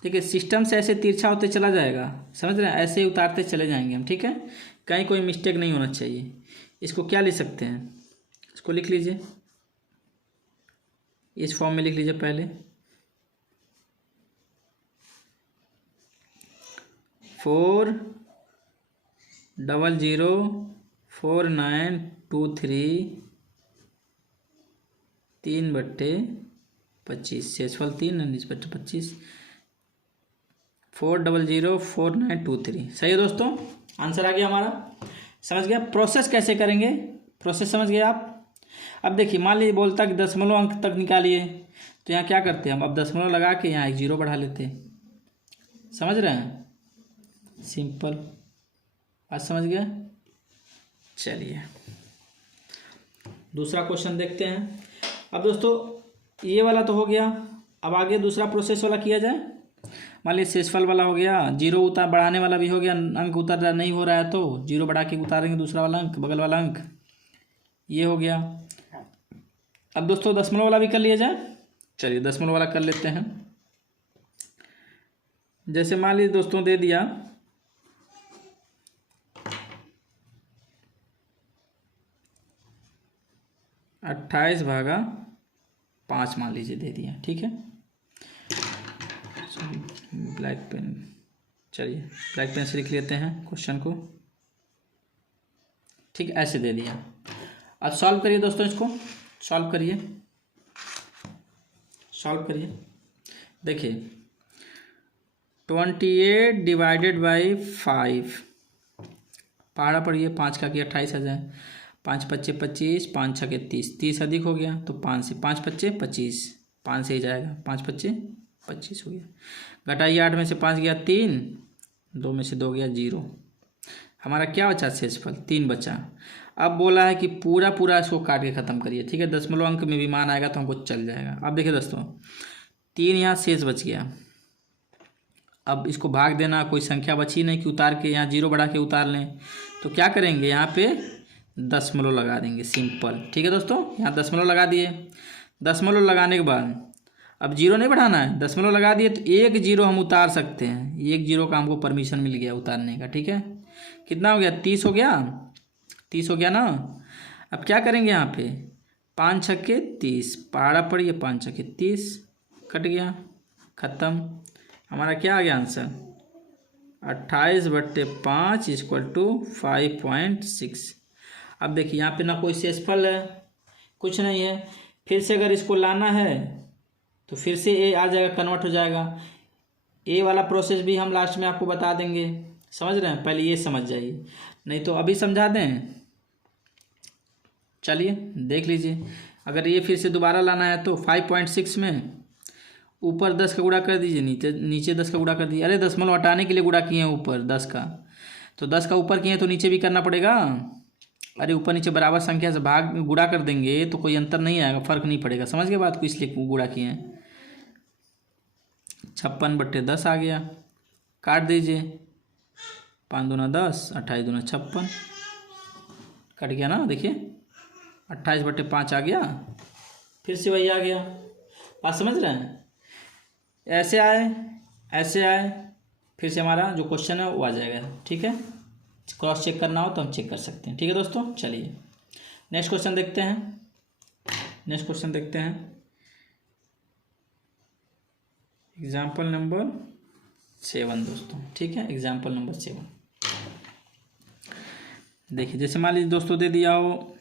देखिए सिस्टम से ऐसे तिरछा होते चला जाएगा, समझ रहे हैं, ऐसे ही उतारते चले जाएंगे हम, ठीक है, कहीं कोई मिस्टेक नहीं होना चाहिए। इसको क्या लिख सकते हैं, इसको लिख लीजिए, इस फॉर्म में लिख लीजिए, पहले 4004923 3/25, शेषफल 3 19/25, 4004923, सही है दोस्तों, आंसर आ गया हमारा, समझ गया। प्रोसेस कैसे करेंगे, प्रोसेस समझ गए आप। अब देखिए मान लीजिए बोलता कि दशमलव अंक तक निकालिए, तो यहाँ क्या करते हैं हम, अब दशमलव लगा के यहाँ एक 0 बढ़ा लेते हैं, समझ रहे हैं, सिंपल बात, समझ गया। चलिए दूसरा क्वेश्चन देखते हैं। अब दोस्तों ये वाला तो हो गया, अब आगे दूसरा प्रोसेस वाला किया जाए। मान लीजिए शेषफल वाला हो गया, 0 उतार बढ़ाने वाला भी हो गया, अंक उतर नहीं हो रहा है तो 0 बढ़ा के उतारेंगे दूसरा वाला अंक, बगल वाला अंक, ये हो गया। अब दोस्तों दशमलव वाला भी कर लिया जाए, चलिए दशमलव वाला कर लेते हैं। जैसे मान लीजिए दोस्तों दे दिया 28/5 मान लीजिए दे दिया, ठीक है, ब्लैक पेन, चलिए ब्लैक पेन से लिख लेते हैं क्वेश्चन को, ठीक, ऐसे दे दिया। अब सॉल्व करिए दोस्तों, इसको सॉल्व करिए। सॉल्व करिए। देखिए 28 डिवाइडेड बाई 5, पहाड़ा पढ़िए, 5 का किया 28 आ जाए, 5 पच्चे 25, 5 छके 30, 30 अधिक हो गया तो 5 से 5 पच्चे 25, 5 से ही जाएगा, 5 पच्चे 25 हो गया। घटाइए 8 में से 5 गया 3, 2 में से 2 गया 0, हमारा क्या बचा शेषफल 3 बचा। अब बोला है कि पूरा पूरा इसको काट के ख़त्म करिए, ठीक है, दशमलव अंक में भी मान आएगा तो हमको चल जाएगा। अब देखिए दोस्तों 3 यहाँ शेष बच गया, अब इसको भाग देना, कोई संख्या बची नहीं कि उतार के यहाँ 0 बढ़ा के उतार लें, तो क्या करेंगे यहाँ पे दशमलव लगा देंगे, सिंपल। ठीक है दोस्तों, यहाँ दशमलव लगा दिए, दशमलव लगाने के बाद अब 0 नहीं बढ़ाना है, दशमलव लगा दिए तो 1 0 हम उतार सकते हैं, 1 0 का हमको परमिशन मिल गया उतारने का। ठीक है, कितना हो गया 30 हो गया, 30 हो गया ना। अब क्या करेंगे यहाँ पे 5 छक्के 30, पहाड़ा पड़िए 5 छक्के 30, कट गया, ख़त्म। हमारा क्या आ गया आंसर 28/5 = 5.6। अब देखिए यहाँ पे ना कोई शेषफल है, कुछ नहीं है, फिर से अगर इसको लाना है तो फिर से ए आ जाएगा, कन्वर्ट हो जाएगा। ए वाला प्रोसेस भी हम लास्ट में आपको बता देंगे, समझ रहे हैं, पहले ये समझ जाइए, नहीं तो अभी समझा दें। चलिए देख लीजिए, अगर ये फिर से दोबारा लाना है तो 5.6 में ऊपर 10 का गुणा कर दीजिए, नीचे 10 का गुणा कर दीजिए। अरे दशमलव हटाने के लिए गुणा किए हैं ऊपर 10 का, तो 10 का ऊपर किए हैं तो नीचे भी करना पड़ेगा। अरे ऊपर नीचे बराबर संख्या से भाग में गुणा कर देंगे तो कोई अंतर नहीं आएगा, फर्क नहीं पड़ेगा, समझ गए बात को, इसलिए गुणा किए हैं। 56/10 आ गया, काट दीजिए, 5 दूना 10, 28 दूना 56, कट गया ना। देखिए 28/5 आ गया, फिर से वही आ गया, बात समझ रहे हैं। ऐसे आए ऐसे आए, फिर से हमारा जो क्वेश्चन है वो आ जाएगा। ठीक है, क्रॉस चेक करना हो तो हम चेक कर सकते हैं। ठीक है दोस्तों, चलिए नेक्स्ट क्वेश्चन देखते हैं। नेक्स्ट क्वेश्चन देखते हैं, एग्जाम्पल नंबर 7 दोस्तों। ठीक है, एग्जाम्पल नंबर 7 देखिए, जैसे मान लीजिए दोस्तों दे दिया हो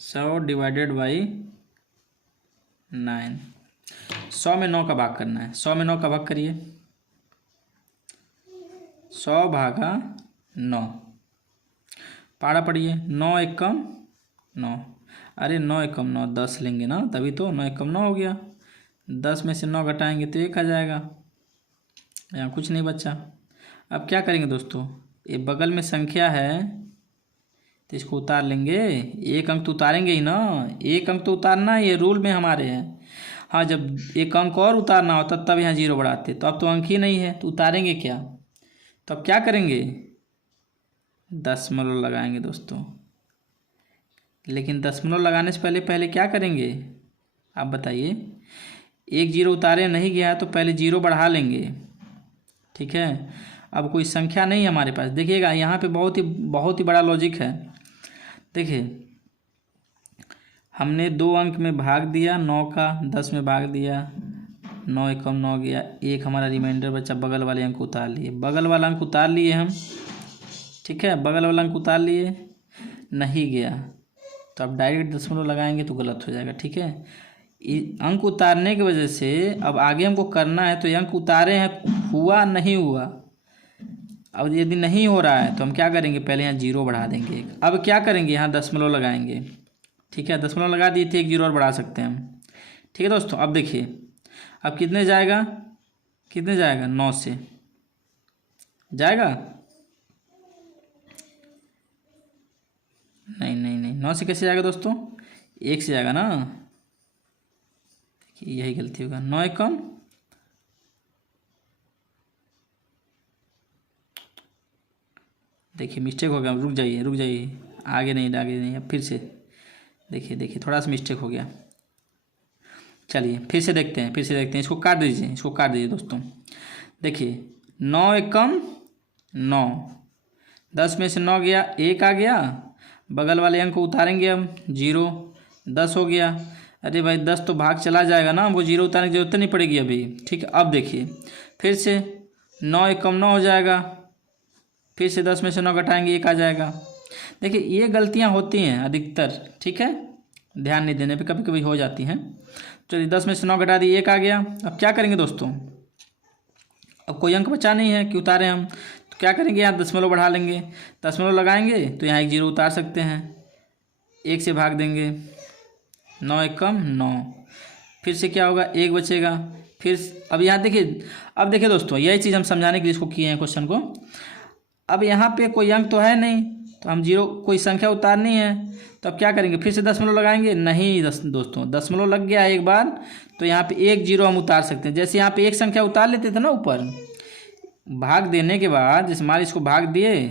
100 डिवाइडेड बाई 9, 100 में 9 का भाग करना है, 100 में 9 का भाग करिए, 100 भागा 9, पाड़ा पड़िए, 9 एकम 9, अरे 9 एकम 9 10 लेंगे ना, तभी तो 9 एकम 9 हो गया, 10 में से 9 घटाएंगे तो 1 आ जाएगा, यहाँ कुछ नहीं बचा। अब क्या करेंगे दोस्तों, ये बगल में संख्या है तो इसको उतार लेंगे, 1 अंक तो उतारेंगे ही ना, 1 अंक तो उतारना ही है, रूल में हमारे हैं। हाँ, जब 1 अंक और उतारना होता तब यहाँ 0 बढ़ाते, तो अब तो अंक ही नहीं है तो उतारेंगे क्या, तो अब क्या करेंगे दशमलव लगाएंगे दोस्तों। लेकिन दशमलव लगाने से पहले पहले क्या करेंगे आप बताइए, 1 0 उतारे नहीं गया तो पहले 0 बढ़ा लेंगे। ठीक है, अब कोई संख्या नहीं है हमारे पास, देखिएगा यहाँ पे बहुत ही बड़ा लॉजिक है। देखिए हमने 2 अंक में भाग दिया 9 का, 10 में भाग दिया, 9 एकम 9 गया, 1 हमारा रिमाइंडर बचा, बगल वाले अंक उतार लिए, बगल वाला अंक उतार लिए हम। ठीक है, बगल वाला अंक उतार लिए, नहीं गया तो अब डायरेक्ट दशमलव लगाएंगे तो गलत हो जाएगा। ठीक है, अंक उतारने की वजह से अब आगे हमको करना है, तो ये अंक उतारे हैं, हुआ नहीं हुआ, अब यदि नहीं हो रहा है तो हम क्या करेंगे, पहले यहाँ 0 बढ़ा देंगे। अब क्या करेंगे, यहाँ दशमलव लगाएंगे। ठीक है, दशमलव लगा दिए थे, 1 0 और बढ़ा सकते हैं हम। ठीक है दोस्तों, अब देखिए अब कितने जाएगा, 9 से जाएगा, नहीं 9 से कैसे जाएगा दोस्तों, 1 से जाएगा ना, यही गलती होगा, 9 एकम देखिए मिस्टेक हो गया, रुक जाइए, आगे नहीं, अब फिर से देखिए थोड़ा सा मिस्टेक हो गया। चलिए फिर से देखते हैं, इसको काट दीजिए दोस्तों। देखिए 9 एकम 9, 10 में से 9 गया, 1 आ गया, बगल वाले अंक को उतारेंगे हम, 0, 10 हो गया। अरे भाई 10 तो भाग चला जाएगा ना, हमको 0 उतारने की जरूरत नहीं पड़ेगी अभी। ठीक है, अब देखिए फिर से 9 एकम 9 हो जाएगा, फिर से 10 में से 9 घटाएंगे 1 आ जाएगा। देखिए ये गलतियां होती हैं अधिकतर, ठीक है, ध्यान नहीं देने पे कभी कभी हो जाती हैं। चलिए 10 में से 9 घटा दिए 1 आ गया। अब क्या करेंगे दोस्तों, अब कोई अंक बचा नहीं है कि उतारें हम, तो क्या करेंगे, यहाँ दशमलव बढ़ा लेंगे, दशमलव लगाएंगे तो यहाँ 1 जीरो उतार सकते हैं, 1 से भाग देंगे, 9 एकम 9, फिर से क्या होगा 1 बचेगा। फिर अब यहाँ देखिए, अब देखिए दोस्तों यही चीज़ हम समझाने के लिए इसको किए हैं क्वेश्चन को। अब यहाँ पे कोई अंक तो है नहीं, तो हम जीरो कोई संख्या उतारनी है, तो अब क्या करेंगे, फिर से दशमलव लगाएंगे, नहीं दोस्तों दशमलव लग गया एक बार, तो यहाँ पे 1 जीरो हम उतार सकते हैं। जैसे यहाँ पे एक संख्या उतार लेते थे ना ऊपर, भाग देने के बाद जैसे मान इसको भाग दिए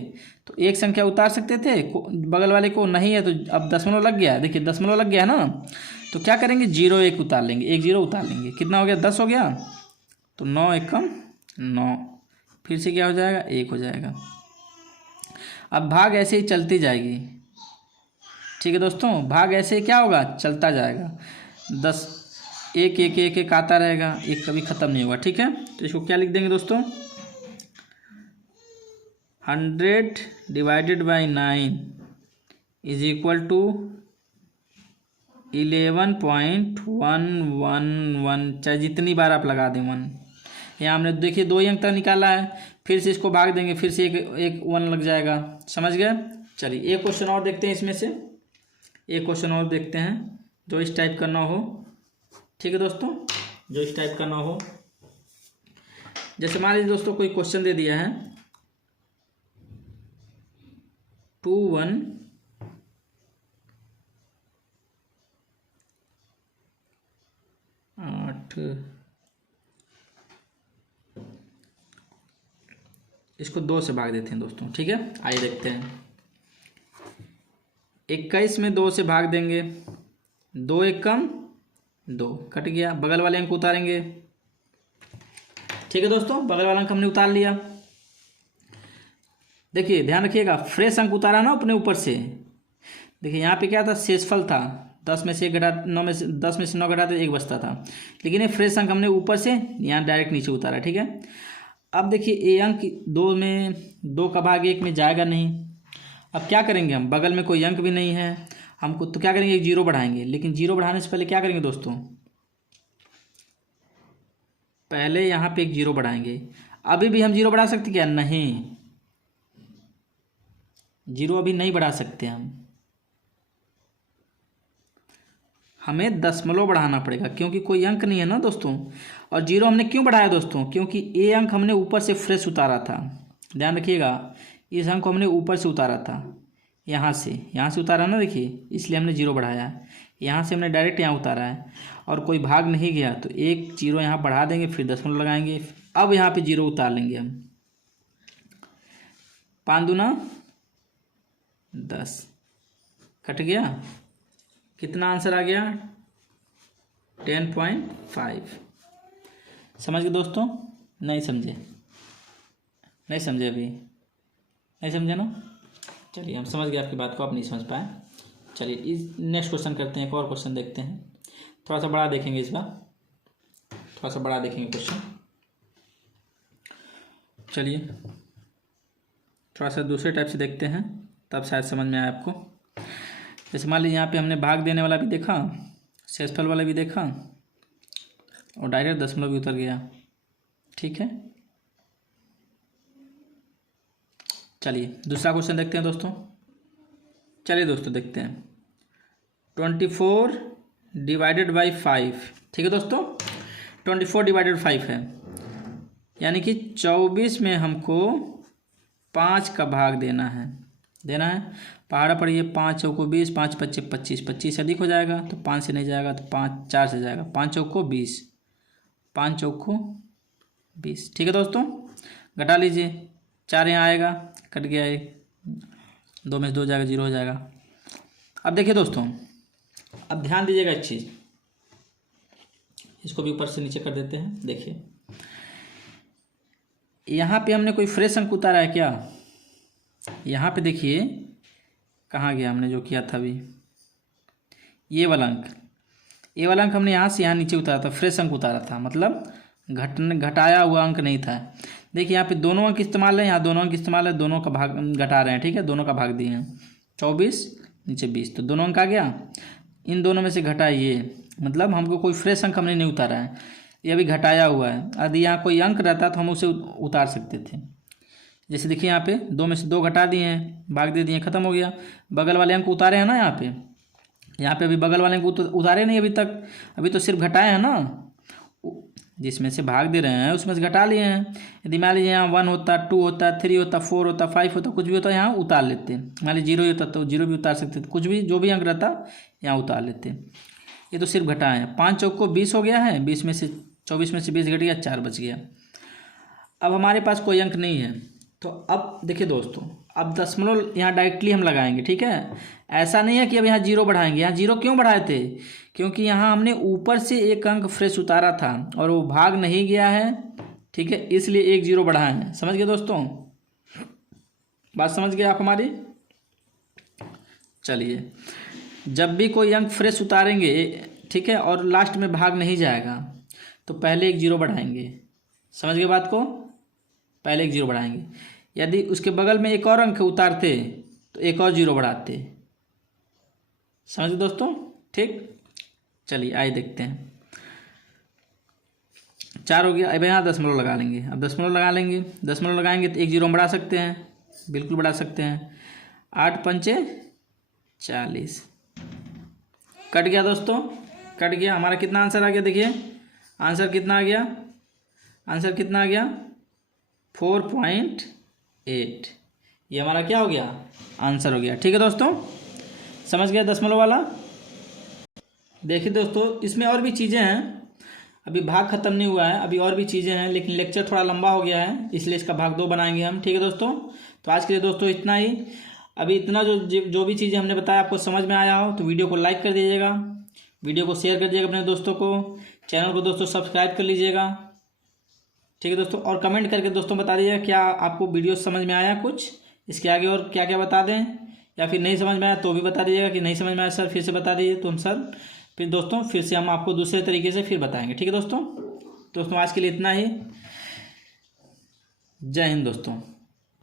तो एक संख्या उतार सकते थे बगल वाले को, नहीं है तो अब दशमलव लग गया, देखिए दशमलव लग गया ना, तो क्या करेंगे 0 1 उतार लेंगे, 1 जीरो उतार लेंगे, कितना हो गया 10 हो गया, तो 9 एकम 9, फिर से क्या हो जाएगा 1 हो जाएगा। अब भाग ऐसे ही चलती जाएगी, ठीक है दोस्तों, भाग ऐसे क्या होगा चलता जाएगा, 10 1 1 1 1 आता रहेगा, 1 कभी ख़त्म नहीं होगा, ठीक है। तो इसको क्या लिख देंगे दोस्तों, 100 divided by 9 is equal to 11.111, चाहे जितनी बार आप लगा दें 1। यहाँ हमने देखिए 2 ही अंक तक निकाला है, फिर से इसको भाग देंगे, फिर से एक 1 लग जाएगा, समझ गए। चलिए एक क्वेश्चन और देखते हैं, इसमें से एक क्वेश्चन और देखते हैं जो इस टाइप का ना हो, ठीक है दोस्तों, जो इस टाइप का ना हो। जैसे मान लीजिए दोस्तों कोई क्वेश्चन दे दिया है 2 1 8, इसको 2 से भाग देते हैं दोस्तों, ठीक है। आइए देखते हैं, 21 में 2 से भाग देंगे, 2 एकम 2 कट गया, बगल वाले अंक उतारेंगे, ठीक है दोस्तों, बगल वाला अंक हमने उतार लिया। देखिए ध्यान रखिएगा, फ्रेश अंक उतारा ना अपने ऊपर से, देखिए यहाँ पे क्या था शेषफल था, 10 में से 1 घटा 9 में से 10 में से 9 घटाते 1 बचता था, लेकिन ये फ्रेश अंक हमने ऊपर से यहाँ डायरेक्ट नीचे उतारा, ठीक है। अब देखिए ये अंक 2 में 2 का भाग 1 में जाएगा नहीं, अब क्या करेंगे हम, बगल में कोई अंक भी नहीं है हमको, तो क्या करेंगे 1 जीरो बढ़ाएंगे, लेकिन जीरो बढ़ाने से पहले क्या करेंगे दोस्तों, पहले यहाँ पे 1 जीरो बढ़ाएंगे। अभी भी हम जीरो बढ़ा सकते क्या, नहीं, जीरो अभी नहीं बढ़ा सकते हमें दशमलव बढ़ाना पड़ेगा, क्योंकि कोई अंक नहीं है ना दोस्तों। और जीरो हमने क्यों बढ़ाया दोस्तों, क्योंकि ये अंक हमने ऊपर से फ्रेश उतारा था, ध्यान रखिएगा, इस अंक को हमने ऊपर से उतारा था, यहाँ से उतारा ना, देखिए इसलिए हमने जीरो बढ़ाया, यहाँ से हमने डायरेक्ट यहाँ उतारा है और कोई भाग नहीं गया, तो 1 जीरो यहाँ बढ़ा देंगे, फिर दशमलव लगाएंगे, अब यहाँ पे जीरो उतार लेंगे हम, 5 दूना 10 कट गया, कितना आंसर आ गया 10.5। समझ गए दोस्तों, नहीं समझे अभी नहीं समझे ना, चलिए हम समझ गए आपकी बात को, आप नहीं समझ पाए। चलिए इस नेक्स्ट क्वेश्चन करते हैं, एक और क्वेश्चन देखते हैं, थोड़ा सा बड़ा देखेंगे इस बार, थोड़ा सा बड़ा देखेंगे क्वेश्चन। चलिए थोड़ा सा दूसरे टाइप से देखते हैं, तब शायद समझ में आए आपको। जैसे मान लीजिए यहाँ पे हमने भाग देने वाला भी देखा, शेषफल वाला भी देखा, और डायरेक्ट दशमलव भी उतर गया, ठीक है। चलिए दूसरा क्वेश्चन देखते हैं दोस्तों, चलिए दोस्तों देखते हैं, 24 डिवाइडेड बाई 5, ठीक है दोस्तों, 24 डिवाइडेड 5 है, यानी कि 24 में हमको 5 का भाग देना है, पहाड़ा पड़िए, 5 चौको 20, 5 पच्चे 25, 25 अधिक हो जाएगा तो 5 से नहीं जाएगा, तो 5 4 से जाएगा, 5 चौको 20, 5 चौको 20, ठीक है दोस्तों। घटा लीजिए, 4 यहाँ आएगा, कट गया 1, 2 में से 2 जाएगा, 0 हो जाएगा। अब देखिए दोस्तों, अब ध्यान दीजिएगा एक चीज़, इसको भी ऊपर से नीचे कर देते हैं। देखिए यहाँ पे हमने कोई फ्रेश अंक उतारा है क्या, यहाँ पे देखिए कहाँ गया हमने जो किया था अभी, ये वाला अंक हमने यहाँ से यहाँ नीचे उतारा था, फ्रेश अंक उतारा था, मतलब घटाया हुआ अंक नहीं था। देखिए यहाँ पे दोनों अंक इस्तेमाल है, यहाँ दोनों अंक इस्तेमाल है, दोनों का भाग घटा रहे हैं, ठीक है, दोनों का भाग दिए हैं। 24 नीचे 20, तो दोनों अंक आ गया। इन दोनों में से घटाइए, मतलब हमको कोई फ्रेश अंक हमने नहीं उतारा है, ये अभी घटाया हुआ है। यदि यहाँ कोई अंक रहता तो हम उसे उतार सकते थे। जैसे देखिए यहाँ पे 2 में से 2 घटा दिए हैं, भाग दे दिए, खत्म हो गया। बगल वाले अंक उतारे हैं ना, यहाँ पे अभी बगल वाले अंक उतारे नहीं अभी तक, अभी तो सिर्फ घटाए हैं ना, जिसमें से भाग दे रहे हैं उसमें से घटा लिए हैं। यदि मान लीजिए यहाँ 1 होता, 2 होता, 3 होता, 4 होता, 5 होता, कुछ भी होता यहाँ उतार लेते। मान लीजिए 0 ही होता तो 0 भी उतार सकते थे, कुछ भी जो भी अंक रहता यहाँ उतार लेते। ये तो सिर्फ घटाए हैं। 5 चौक को 20 हो गया है, 20 में से 24 में से 20 घट गया, 4 बच गया। अब हमारे पास कोई अंक नहीं है, तो अब देखिए दोस्तों, अब दशमलव यहाँ डायरेक्टली हम लगाएंगे, ठीक है। ऐसा नहीं है कि अब यहाँ 0 बढ़ाएंगे। यहाँ 0 क्यों बढ़ाए थे? क्योंकि यहाँ हमने ऊपर से एक अंक फ्रेश उतारा था और वो भाग नहीं गया है, ठीक है, इसलिए 1 0 बढ़ाए हैं। समझ गए दोस्तों? बात समझ गए आप हमारी? चलिए, जब भी कोई अंक फ्रेश उतारेंगे, ठीक है, और लास्ट में भाग नहीं जाएगा तो पहले 1 0 बढ़ाएंगे। समझ गए बात को? पहले 1 0 बढ़ाएंगे। यदि उसके बगल में एक और अंक उतारते तो 1 और 0 बढ़ाते। समझ गए दोस्तों? ठीक, चलिए आइए देखते हैं। 4 हो गया। अब यहाँ दशमलव लगा लेंगे। अब दशमलव लगा लेंगे, दशमलव लगाएंगे तो 1 0 बढ़ा सकते हैं, बिल्कुल बढ़ा सकते हैं। 8 पंचे 40, कट गया दोस्तों, कट गया। हमारा कितना आंसर आ गया? देखिए आंसर कितना आ गया, आंसर कितना आ गया? 4.8। ये हमारा क्या हो गया? आंसर हो गया। ठीक है दोस्तों, समझ गया दशमलव वाला? देखिए दोस्तों, इसमें और भी चीज़ें हैं, अभी भाग खत्म नहीं हुआ है, अभी और भी चीज़ें हैं, लेकिन लेक्चर थोड़ा लंबा हो गया है, इसलिए इसका भाग 2 बनाएंगे हम। ठीक है दोस्तों, तो आज के लिए दोस्तों इतना ही। अभी इतना जो भी चीज़ें हमने बताया आपको समझ में आया हो तो वीडियो को लाइक कर दीजिएगा, वीडियो को शेयर कर दीजिएगा अपने दोस्तों को, चैनल को दोस्तों सब्सक्राइब कर लीजिएगा। ठीक है दोस्तों, और कमेंट करके दोस्तों बता दीजिएगा क्या आपको वीडियो समझ में आया, कुछ इसके आगे और क्या क्या बता दें, या फिर नहीं समझ में आया तो भी बता दीजिएगा कि नहीं समझ में आया सर, फिर से बता दीजिए तो हम सर फिर दोस्तों फिर से हम आपको दूसरे तरीके से फिर बताएंगे। ठीक है दोस्तों, आज के लिए इतना ही। जय हिंद दोस्तों।